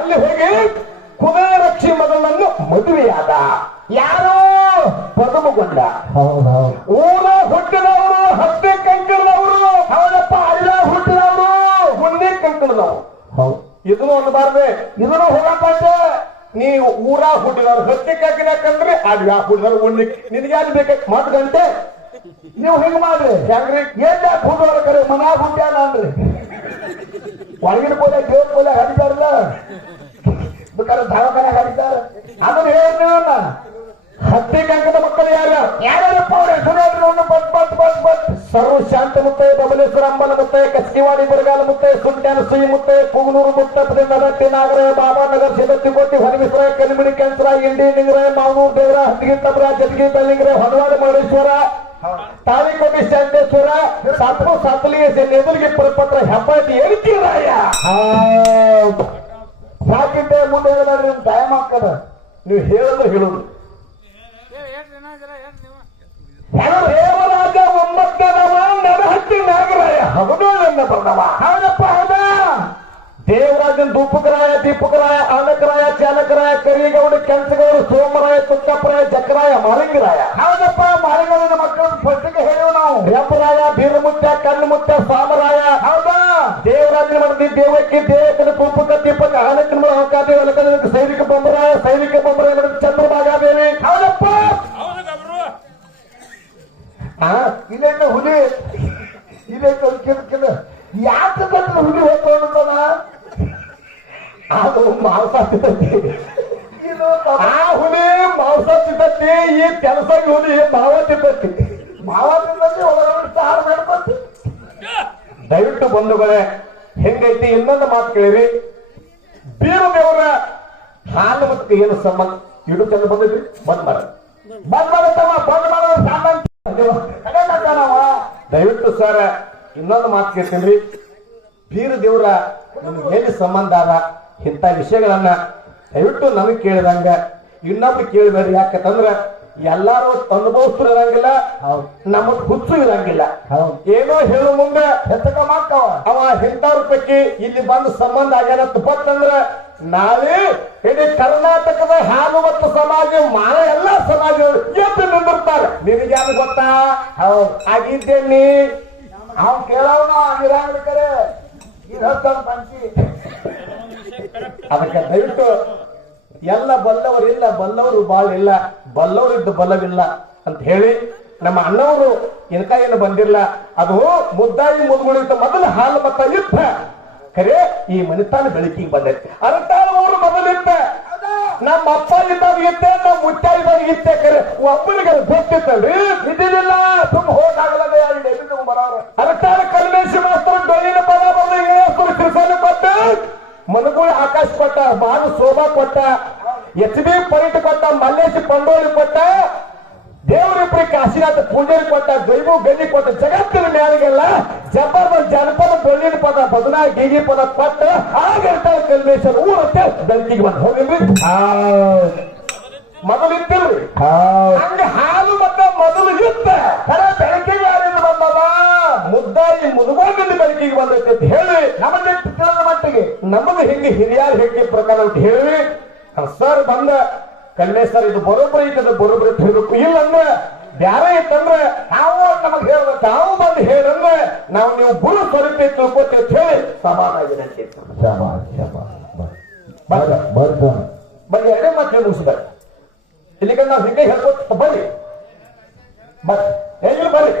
ಅಲ್ಲಿ ಹೋಗಿ ಕುಬೇರಕ್ಷಿ ಮಗಳನ್ನು ಮದುವೆಯಾದ. ಯಾರೋ ಪದಮಗೊಂಡ. ಊರ ಹುಟ್ಟಿದವರು, ಹತ್ತೆ ಕಂಕಣದವರು. ಹೌದಪ್ಪ, ಅಲ್ಲ ಹುಟ್ಟಿದವರು, ಗುನ್ನೆ ಕಂಕಣದವರು. ಇದನ್ನು ಅನ್ನಬಾರ್ದೆ, ಇದನ್ನು ಹೋಗಪ್ಪಾಂಡೆ. ನೀವು ಊರ ಹುಟ್ಟಿದವ್ರು ಹತ್ತೆ ಕಂಕಣಕ್ಕಂದ್ರೆ ಅದು ಯಾ ಹುಟ್ಟಿದವ್ರು ಉಣ್ಣಿ ನಿನ್ಗೆ ಯಾರು ಬೇಕು ಮತ್ ಗಂಟೆ. ನೀವು ಹಿಂಗ್ ಮಾಡ್ರಿ ಹೆಂಗ್ರಿ? ಏನ್ ಹುಡುಗರ ಕರೆ ಮನ್ಯಾಗ ಹುಟ್ಟ್ಯಾನ ಅಂದ್ರಿ. ಒಳಗಿನ ಕೋಲೆ ದೇವ್ರ ಕೋಲೆ ಹಡಿತಾರಲ್ಲ, ಬೇಕಾದ್ರೆ ದವಾಖಾನೆ ಹಡಿತಾರ. ಅದನ್ನ ಹೇಳ್ತೀವಲ್ಲ, ಹತ್ತೆ ಕಂಕದ ಮಕ್ಕಳು ಯಾರ್ಯಾರಪ್ಪ ಅವ್ರೆ Surendra but but but but ಸರ್ವ ಶಾಂತ ಮುತ್ತಯ್ಯ, ಬಬಲೇಶ್ವರ ಅಂಬಲ ಮುತ್ತಯ್ಯ, ಕಸ್ಕಿವಾಡಿ ಬರಗಾಲ ಮುತ್ತಯ್ಯ, ಸುಂಟ್ಯಾನ ಸುಯಿ ಮುತ್ತಯ್ಯ, ಕೂಗನೂರು ಮುತ್ತಪ್ಪ, ನರಟ್ಟಿ ನಾಗರಾಯ, ಬಾಬಾನಗರ, ಸಿದತ್ತಿಕೋಟಿ, ಹೊರಮೇಶ್ವರ, ಕಲಿಮಿಡಿ, ಕೆಂಚರ, ಇಂಡಿ, ನಿಂಗರಾಯ, ಮಾವನೂರು ದೇವರ, ಹತ್ತಿಗೆ ತಬ್ರ, ಜಟಗಿ ತಲ್ಲಿಂಗರ, ಹೊನವಾಡ ಮಹೇಶ್ವರ, ತಾಳಿಕೋಟಿ ಶಾಂತೇಶ್ವರ, ಸಾತ್ರು ಸಾತಲಿಗೆ ಎದುರಿಗೆ ಪರಪತ್ರ ಹೆಬ್ಬಾಟಿ ಎಳಿತೀರಾಯ. ಸಾಕಿದ್ದೆ ಮುಂದೆ ಹೇಳಿದ್ರೆ ಟೈಮ್ ಆಗ್ತದ. ನೀವು ಹೇಳೋದು ಹೇಳೋದು. ದೇವರಾಜ ಒಮ್ಮಕ್ಕನವ, ನರಹಟ್ಟಿ ನಾಗರಾಯ, ಹೌದು ನನ್ನ ಬಣ್ಣವ. ಹೌದಪ್ಪ, ಹೌದಾ? ದೇವರಾಜನ ದೂಪಕರಾಯ, ದೀಪಕರಾಯ, ಆನಕರಾಯ, ಚಾಲಕರಾಯ, ಕರಿಗೌಡ, ಕೆಂಚಗೌಡ, ಸೋಮರಾಯ, ತುಕ್ಕಪ್ಪರಾಯ, ಜಕರಾಯ, ಮಾಲಿಂಗರಾಯ. ಹೌದಪ್ಪ, ಮಾಲಿಂಗರಾಯನ ಮಕ್ಕಳನ್ನು ಪಟ್ಟಿಗೆ ಹೇಳುವ ನಾವು. ಹೆಬ್ಬರಾಯ, ಬೀರಮುತ್ಯ, ಕಣ್ಣುಮುತ್ಯ, ಸಾಮರಾಯ. ಹೌದಾ? ದೇವರಾಜನ ಮಡದಿ, ದೇವಕ್ಕೆ, ದೇವಕನ, ದೂಪಕ, ದೀಪಕ, ಆನಕನ ಅಹಕಾದೇವಿ, ಅಲಕನ, ಸೈನಿಕ ಬೊಂಬರಾಯ, ಸೈನಿಕ ಬೊಂಬರಾಯ ಮಡದಿ, ಚಂದ್ರಭಾಗಾದೇವಿ. ಹೌದಪ್ಪ. ಇಲ್ಲೇನು ಹುಲಿ, ಇಲ್ಲೇನು ಕಿಲ ಯಾಕೆ ಬಂದ್ರೆ ಹುಲಿ ಹೋಗ್ಕೊಂಡ ಅದು ಮಾಂಸ ತಿಂತೈತಿ. ಆ ಹುಲಿ ಮಾಂಸ ತಿಂತೈತಿ, ಈ ಕೆಲಸ ಹುಲಿ ಮಾವ ತಿಂತೈತಿ. ಮಾವ ತಿಂತೈತಿ, ಒಳಗಡೆ ಸಾರು ಮಾಡ್ಕೊತಿ. ದಯವಿಟ್ಟು ಬಂಧುಗಳೇ, ಹೆಂಗೈತಿ ಇನ್ನೊಂದು ಮಾತು ಕೇಳಿರಿ. ಬೀರ ದೇವರ ಹಾಲು ಮತ್ತೆ ಏನು ಸಂಬಂಧ ಇಡು ಚಂದ ಬಂದೈತಿ. ಬಂದ್ ಮಾಡ ಬಂದ್ ಮಾಡತ್ತವ, ಬಂದ್ ಮಾಡೋದು ಸಾಮಾನ್ಯ. ದಯವಿಟ್ಟು ಸರ್ ಇನ್ನೊಂದು ಮಾತು ಕೇಳ್ತೀನಿ. ಬೀರ ದೇವ್ರ ನಿಮ್ಗೆ ಹೇಗೆ ಸಂಬಂಧ ಅದ ಇಂಥ ವಿಷಯಗಳನ್ನ ದಯವಿಟ್ಟು ನಮಗ್ ಕೇಳಿದಂಗ ಇನ್ನೊಬ್ರು ಕೇಳಿದಾರೆ. ಯಾಕಂದ್ರ ಎಲ್ಲಾರು ಅನುಭವಿಸ್ರು ಇರಂಗಿಲ್ಲ, ನಮಗ್ ಹುಚ್ಚು ಇರಂಗಿಲ್ಲ. ಏನೋ ಹೇಳು ಮುಂದೆ ಹೆತ್ತಕ ಮಾಡ್ತಾವ ಅವ ಇಂಥವ್ರ ಪೈಕಿ ಇಲ್ಲಿ ಬಂದು ಸಂಬಂಧ ಆಗ್ಯಾನಂತ ಬತ್ತಂದ್ರ ನಾಳೆ ಇಡೀ ಕರ್ನಾಟಕದ ಹಾಲು ಮತ್ತು ಸಮಾಜ ಮಾನ ಎಲ್ಲಾ ಸಮಾಜ ಎದ್ದು ನಿಂದಿರ್ತಾರೆ. ನಿನಗೆ ಯಾರು ಗೊತ್ತಾ? ಆಗಿದ್ದೇನಿ ಅವ್ನು ಕೇಳವನ ಇರಾಂಗ್ರೆ ಪಂಚಿ. ಅದಕ್ಕೆ ದಯವಿಟ್ಟು ಎಲ್ಲ ಬಲ್ಲವರಿಲ್ಲ, ಬಲ್ಲವರು ಬಾಳ ಇಲ್ಲ, ಬಲ್ಲವರಿದ್ದು ಬಲವಿಲ್ಲ ಅಂತ ಹೇಳಿ ನಮ್ಮ ಅಣ್ಣವರು ಇನ್ಕ ಏನು ಬಂದಿಲ್ಲ. ಅದು ಮುದ್ದಾಯಿ ಮುದ್ಗುಳಿತ ಮೊದಲು ಹಾಲು ಮತ್ತ ಇತ್ತ ಖರೆ ಈ ಮನಿತಾನ ಬೆಳಕಿಗೆ ಬಂದೈತಿ. ಅರ್ತಾಳ ಊರು ಮೊದಲಿತ್ತ, ನಮ್ಮ ಅಪ್ಪ ಇದ್ದಾಗ ಇತ್ತೆ, ನಮ್ಮ ಮುತ್ತ ಇದ್ದಾಗ ಇತ್ತೆ. ಖರೆ ಒಬ್ಬರಿಗೆ ಗೊತ್ತಿತ್ತಲ್ರಿ, ಇದ್ದಿಲ್ಲ. ತುಂಬ ಹೋಗಾಗಲದೆ ಬರೋರು. ಅರ್ತಾಳ ಕಲ್ಮೇಶಿ ಮಾಸ್ತರು ಡೊಳ್ಳಿನ ಪದ ಬರೆದು ಕಿರ್ಸಾಲ ಕೊಟ್ಟ, ಮನಗುಳಿ ಆಕಾಶ ಕೊಟ್ಟ, ಬಾನು ಶೋಭಾ ಕೊಟ್ಟ, ಎಚ್ ಬಿ ಪರಿಟ್ ಕೊಟ್ಟ, ಮಲ್ಲೇಶ್ ಪಂಡೋಳಿ ಕೊಟ್ಟ, ದೇವರಿಬ್ಬರಿ ಕಾಶಿನಾಥ ಪೂಜಾರಿ ಕೊಟ್ಟ, ಗೈಬು ಗಲ್ಲಿ ಕೊಟ್ಟ. ಜಗತ್ತಿನ ಮ್ಯಾಲಿಗೆಲ್ಲ ಜಬರ್ದಸ್ತ್ ಜನಪದ ಡೊಳ್ಳಿನ ಪದ, ಬದನಾ ಗೀಗಿ ಪದ ಕೊಟ್ಟ. ಆಗಿರ್ತಾರೆ ಕಲ್ಮೇಶ್ವರ ಊರತ್ತೆ ಬೆಳಕಿಗೆ ಬಂದು ಹೋಗಿಲ್ರಿ. ಮೊದಲು ಇತ್ತಿಲ್ರಿ. ಹಂಗ ಹಾಲು ಮತ್ತೆ ಮೊದಲು ಇತ್ತ ಖರೆ ಬೆಳಕಿಗೆ ಯಾರಿಂದ ಬಂದದ? ಮುದ್ದಾಯಿ ಮುದುಗೋದಲ್ಲಿ ಬೆಳಕಿಗೆ ಬಂದೈತೆ ಅಂತ ಹೇಳಿ ನಮಗೆ ತಿಳಿದ ಮಟ್ಟಿಗೆ ನಮ್ಮದು ಹಿಂಗೆ ಹಿರಿಯರು ಹೇಗೆ ಪ್ರಕಾರ ಅಂತ ಹೇಳಿ ಸರ್ ಬಂದ ಕಲ್ಲೇಶ್ವರ ಇದು ಬರೋಬ್ಬರಿ ಐತದ, ಬರೋಬ್ಬರಿ ಹೇಳಬೇಕು. ಇಲ್ಲಂದ್ರೆ ಬ್ಯಾರೆ ಇತ್ತಂದ್ರೆ ನಾವು ನಮಗ್ ಹೇಳ್ಬೇಕು. ನಾವು ಬಂದು ಹೇಳಂದ್ರೆ ನಾವು ನೀವು ಗುರು ಸ್ವರೂಪ ತಿಳ್ಕೊತೇವೆ ಅಂತ ಹೇಳಿ ಸಮಾಧಾನ ಬನ್ನಿ. ಎರಡೇ ಮಾತು ಹೇಳಿ ಮುಗಿಸಿದ್ದಾರೆ. ಇಲ್ಲಿಗೆ ನಾವು ಹಿಂಗೆ ಹೇಳ್ಕೊತ ಬರ್ರಿ ಬರ್ರಿ ಬರ್ರಿ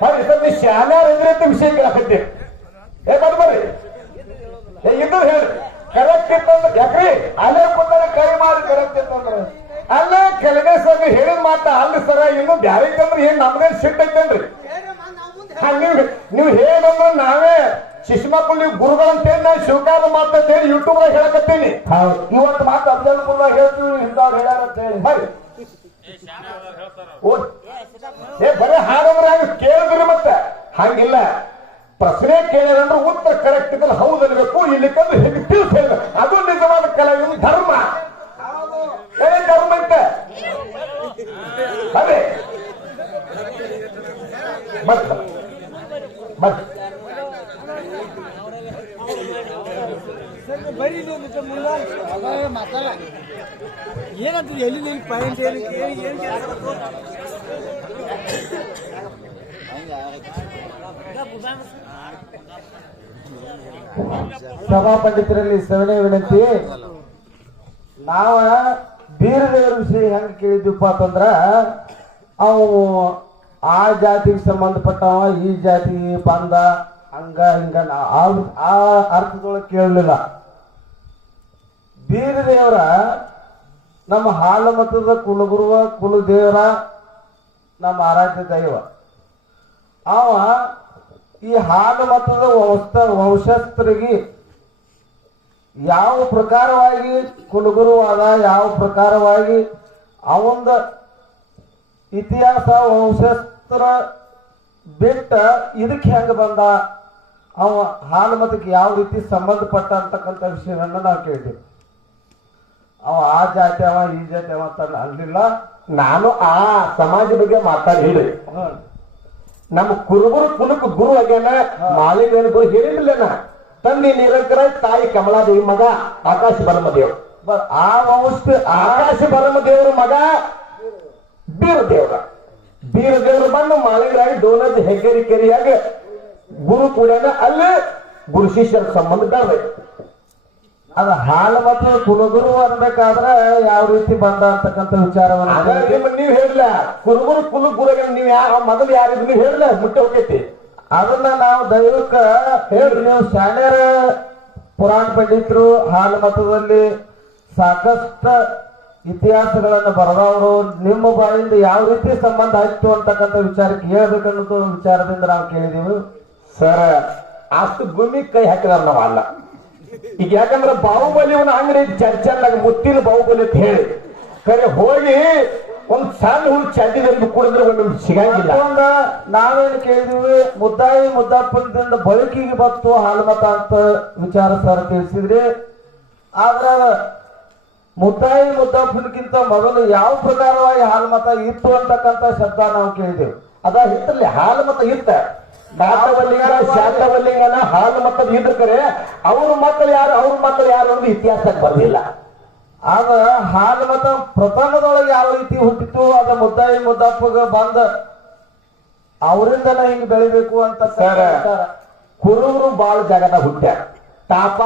ಬರ್ರಿ ಸರ್. ನೀವು ಶಾಲ್ಯಾರಂದ್ರೆ ವಿಷಯ ಕೇಳಕತ್ತೀರಿ. ಬರ್ರಿ ಇದ್ದು ಹೇಳಿ ಕರೆಕ್ಟ್ ಇತ್ತಂದ್ರೆ ಯಾಕ್ರಿ ಅಲ್ಲೇ ಕೂತಾರೆ ಕೈ ಮಾಡಿ ಕರೆಕ್ಟ್ ಇತ್ತಂದ್ರೆ ಅಲ್ಲೇ ಕೆಳಗೆ ಸರ್ ಹೇಳಿದ ಮಾತ ಅಲ್ಲಿ ಸರ ಇನ್ನು ಬ್ಯಾರೆ ಇತ್ತಂದ್ರೆ ಏನ್ ನಮ್ಗೆ ಸಿಟ್ ಐತೇನ್ರಿ? ನೀವು ಹೇಳಂದ್ರೆ ನಾವೇ ಶಿಶು ಮಕ್ಕಳು ನೀವು ಗುರುಗಳಂತೇಳಿ ನಾನು ಶಿವಕಾರ ಮಾತಂತೇಳಿ ಯೂಟ್ಯೂಬ್ ದಾಗ ಹೇಳಕತ್ತೀನಿ. ಇವತ್ತು ಮಾತು ಅಫಜಲ್ಪುರ್ದಾಗ ಹೇಳ್ತೀವಿ, ಇಂಥವ್ರು ಹೇಳ್ಯಾರಂತ ಹೇಳಿ ಬರ್ರಿ. ಬರೀ ಹಾಡಂದ್ರೆ ಹಂಗ ಕೇಳಿದ್ರಿ ಮತ್ತೆ ಹಂಗಿಲ್ಲ. ಪ್ರಶ್ನೆ ಕೇಳಿದ್ರೆ ಉತ್ತರ ಕರೆಕ್ಟ್ ಇದ್ರೆ ಹೌದು ಅನ್ಬೇಕು, ಇಲ್ಲಿಕಂದ್ರೆ ಹೇಗೆ ತಿಳಿಸ್ ಹೇಳ್ಬೇಕು. ಅದು ನಿಜವಾದ ಕಲಾವಿದ ಧರ್ಮ. ಧರ್ಮ ಐತೆ ಅದೇ ಏನಂತ ಎಲ್ಲಿ ಪಾಯಿಂಟ್ ಸಭಾ ಪಂಡಿತರಲ್ಲಿ ಸವಣೆ ವಿನಂತಿ. ನಾವ ಬೀರದೇವರ ವಿಷಯ ಹೆಂಗ್ ಕೇಳಿದ್ವಿಪ್ಪ ಅಂತಂದ್ರ ಅವು ಆ ಜಾತಿಗೆ ಸಂಬಂಧಪಟ್ಟವ ಈ ಜಾತಿಗೆ ಬಂದ ಹಂಗ ಹಿಂಗ ಆ ಅರ್ಥದೊಳಗೆ ಕೇಳಲಿಲ್ಲ. ಬೀರದೇವರ ನಮ್ಮ ಹಾಲಮತದ ಕುಲಗುರುವ ಕುಲದೇವರ ನಮ್ಮ ಆರಾಧ್ಯ ದೈವ. ಅವ ಈ ಹಾಲಮತದ ವಂಶಸ್ಥರಿಗೆ ಯಾವ ಪ್ರಕಾರವಾಗಿ ಕುಲಗುರುವಾದ, ಯಾವ ಪ್ರಕಾರವಾಗಿ ಅವಂದ ಇತಿಹಾಸ ವಂಶಸ್ಥರ ಬಿಟ್ಟ ಇದಕ್ಕೆ ಹೆಂಗ ಬಂದ, ಅವ ಹಾಲಮತಕ್ಕೆ ಯಾವ ರೀತಿ ಸಂಬಂಧಪಟ್ಟ ಅಂತಕ್ಕಂಥ ವಿಷಯವನ್ನ ನಾವು ಕೇಳಿದ್ವಿ. ಅವ ಆ ಜಾತಿ ಅವ ಈ ಜಾತಿ ಅವ ಅಂತ ಅನ್ಲಿಲ್ಲ. ನಾನು ಆ ಸಮಾಜ ಬಗ್ಗೆ ಮಾತಾಡಿದ್ರಿ. ನಮ್ಮ ಕುರುಬರು ಕುಲಕ್ಕೆ ಗುರು ಆಗ್ಯಾನ, ಮಾಲಿಂಗನ ಗುರು ಹೇಳಿರ್ಲಿಲ್ಲ. ತಂದೆ ನಿರಂತರ ತಾಯಿ ಕಮಲಾದೇವಿ ಮಗ ಆಕಾಶ ಬರಮದೇವ್. ಆ ವಂಶ ಆಕಾಶ ಬರಮದೇವ್ರ ಮಗ ಬೀರದೇವ್ರ. ಬೀರದೇವ್ರು ಬಂದು ಮಾಲಿಂಗರಾಗಿ ಡೋನಜ್ ಹೆಗ್ಗೇರಿ ಕೆರಿಯಾಗ ಗುರು ಕೂಡ್ಯಾನ. ಅಲ್ಲಿ ಗುರು ಶಿಷ್ಯರ ಸಂಬಂಧ ಬೆಳೆದೈತಿ. ಅದ ಹಾಲಮತ ಕುಲಗುರು ಅನ್ಬೇಕಾದ್ರ ಯಾವ ರೀತಿ ಬಂದ ಅಂತಕ್ಕಂಥ ವಿಚಾರವನ್ನ ನೀವ್ ಹೇಳಿಲ್ಲ. ಕುರುಗುರು ಕುಲ ಗುರುಗ ನೀವ್ ಮೊದಲು ಯಾರಿದ್ರು ಹೇಳಿಲ್ಲ, ಮುಟ್ಟೆ ಹೋಗೈತಿ. ಅದನ್ನ ನಾವು ದೈವಕ್ಕ ಹೇಳಿ, ನೀವು ಶಾಣ್ಯರ ಪುರಾಣ ಪಂಡಿತರು ಹಾಲಮತದಲ್ಲಿ ಸಾಕಷ್ಟು ಇತಿಹಾಸಗಳನ್ನ ಬರೆದವರು, ನಿಮ್ಮ ಬಾಯಿಂದ ಯಾವ ರೀತಿ ಸಂಬಂಧ ಆಯ್ತು ಅಂತಕ್ಕಂಥ ವಿಚಾರಕ್ಕೆ ಹೇಳ್ಬೇಕನ್ನೋದು ವಿಚಾರದಿಂದ ನಾವು ಕೇಳಿದೀವಿ. ಸರ್, ಅಷ್ಟು ಭೂಮಿ ಕೈ ಹಾಕಿದಾರ ನಾವ್ ಅಲ್ಲ. ಈಗ ಯಾಕಂದ್ರೆ ಬಾಹುಬಲಿಯವನ್ನ ಅಂಗಡಿ ಚರ್ಚೆನಾಗ ಮುತ್ತಿನ ಬಾಹುಬಲಿ ಅಂತ ಹೇಳಿ ಕರೆ ಹೋಗಿ ಒಂದ್ ಸಣ್ಣ ಹುಡುಗ ಚಡ್ಡಿದಲ್ಲಿ ಕುಡಿದ್ರೆ ಒಂದು ಸಿಗಂಗಿಲ್ಲ. ನಾವೇನು ಕೇಳಿದ್ವಿ, ಮುದ್ದಾಯಿ ಮುದ್ದಾಪುರದಿಂದ ಬಳುಕಿಗೆ ಬತ್ತು ಹಾಲಮತ ಅಂತ ವಿಚಾರ ಸರ್ ತಿಳಿಸಿದ್ರಿ. ಆದ್ರ ಮುದ್ದಾಯಿ ಮುದ್ದಾಪುರಕ್ಕಿಂತ ಮೊದಲು ಯಾವ ಪ್ರಕಾರವಾಗಿ ಹಾಲಮತ ಇತ್ತು ಅಂತಕ್ಕಂಥ ಶಬ್ದ ನಾವು ಕೇಳಿದೆವು. ಅದ ಹಿತ್ತಲ್ಲಿ ಹಾಲಮತ ಇತ್ತ. ನಾಟವಲ್ಲಿಂಗನ ಶಾಂತವಲ್ಲಿಂಗನ ಹಾಲು ಮತದ ಇದ್ರ ಕರೆ ಅವ್ರ ಮಕ್ಕಳು ಯಾರು ಅನ್ನೋದು ಇತಿಹಾಸಕ್ಕೆ ಬರಲಿಲ್ಲ. ಆಗ ಹಾಲು ಮತ ಪ್ರಥಮದೊಳಗೆ ಯಾವ ರೀತಿ ಹುಟ್ಟಿತ್ತು, ಅದ ಮುದ್ದಾಯಿ ಮುದ್ದಪ್ಪಗ ಬಂದ ಅವರಿಂದನ ಹಿಂಗ್ ಬೆಳಿಬೇಕು ಅಂತ. ಸರ್, ಕುರುಬರು ಬಾಳ ಜಾಗದಾಗ ಹುಟ್ಟ್ಯಾರ. ತಾಪ